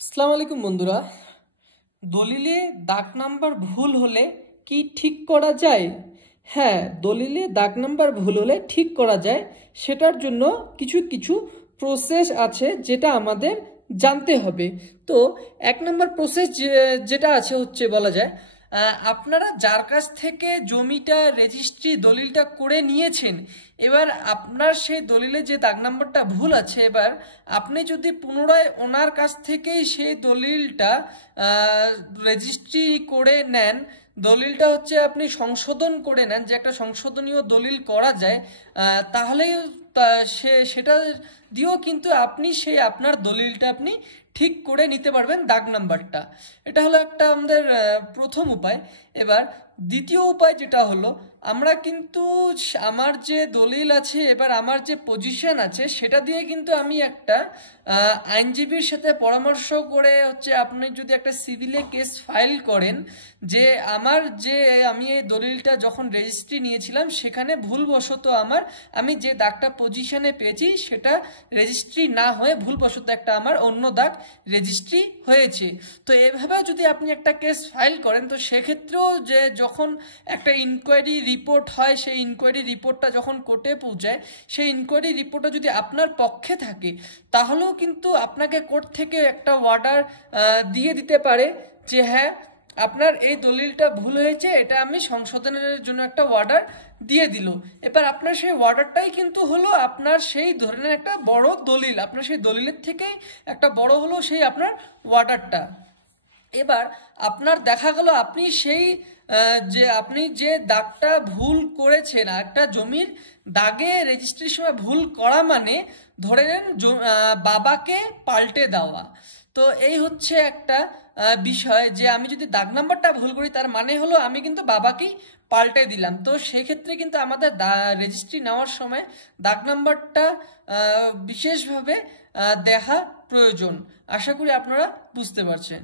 আসসালামু আলাইকুম বন্ধুরা। দলিলে দাগ নাম্বার ভুল হলে কি ঠিক করা যায়? হ্যাঁ, দলিলে দাগ নাম্বার ভুল হলে ঠিক করা যায়। সেটার জন্য কিছু কিছু প্রসেস আছে যেটা আমাদের জানতে হবে। তো এক নম্বর প্রসেস যেটা আছে হচ্ছে বলা যায়, আপনারা যার কাছ থেকে জমিটা রেজিস্ট্রি দলিলটা করে নিয়েছেন, এবার আপনার সেই দলিলে যে দাগ নাম্বারটা ভুল আছে, এবার আপনি যদি পুনরায় ওনার কাছ থেকেই সেই দলিলটা রেজিস্ট্রি করে নেন, দলিলটা হচ্ছে আপনি সংশোধন করে নেন, যে একটা সংশোধনীয় দলিল করা যায়, তাহলে সেটা দিয়েও কিন্তু আপনি সেই আপনার দলিলটা আপনি ঠিক করে নিতে পারবেন দাগ নাম্বারটা। এটা হলো একটা আমাদের প্রথম উপায়। এবার দ্বিতীয় উপায় যেটা হলো, আমরা কিন্তু আমার যে দলিল আছে, এবার আমার যে পজিশন আছে, সেটা দিয়ে কিন্তু আমি একটা আইনজীবীর সাথে পরামর্শ করে হচ্ছে, আপনি যদি একটা সিভিলে কেস ফাইল করেন যে আমার যে আমি এই দলিলটা যখন রেজিস্ট্রি নিয়েছিলাম সেখানে ভুলবশত আমি যে দাগটা পজিশনে পেয়েছি সেটা রেজিস্ট্রি না হয়ে ভুলবশত একটা আমার অন্য দাগ রেজিস্ট্রি হয়েছে। তো এভাবে যদি আপনি একটা কেস ফাইল করেন, তো সেক্ষেত্রেও যে যখন একটা ইনকোয়ারি রিপোর্ট হয়, সেই ইনকোয়ারি রিপোর্টটা যখন কোর্টে পৌঁছায়, সেই ইনকোয়ারি রিপোর্টটা যদি আপনার পক্ষে থাকে, তাহলেও কিন্তু আপনাকে কোর্ট থেকে একটা অর্ডার দিয়ে দিতে পারে যে হ্যাঁ, আপনার এই দলিলটা ভুল হয়েছে, এটা আমি সংশোধনের জন্য একটা অর্ডার দিয়ে দিল। এবার আপনার সেই অর্ডারটাই কিন্তু হলো আপনার সেই ধরনের একটা বড় দলিল, আপনার সেই দলিলের থেকেই একটা বড় হলো সেই আপনার অর্ডারটা। এবার আপনার দেখা গেল আপনি সেই আপনি যে দাগটা ভুল করেছেন, একটা জমির দাগে রেজিস্ট্রির সময় ভুল করা মানে ধরে নেন বাবাকে পাল্টে দেওয়া। তো এই হচ্ছে একটা বিষয়, যে আমি যদি দাগ নাম্বারটা ভুল করি, তার মানে হলো আমি কিন্তু বাবাকেই পাল্টে দিলাম। তো সেই ক্ষেত্রে কিন্তু আমাদের রেজিস্ট্রি নেওয়ার সময় দাগ নাম্বারটা বিশেষভাবে দেখা প্রয়োজন। আশা করি আপনারা বুঝতে পারছেন।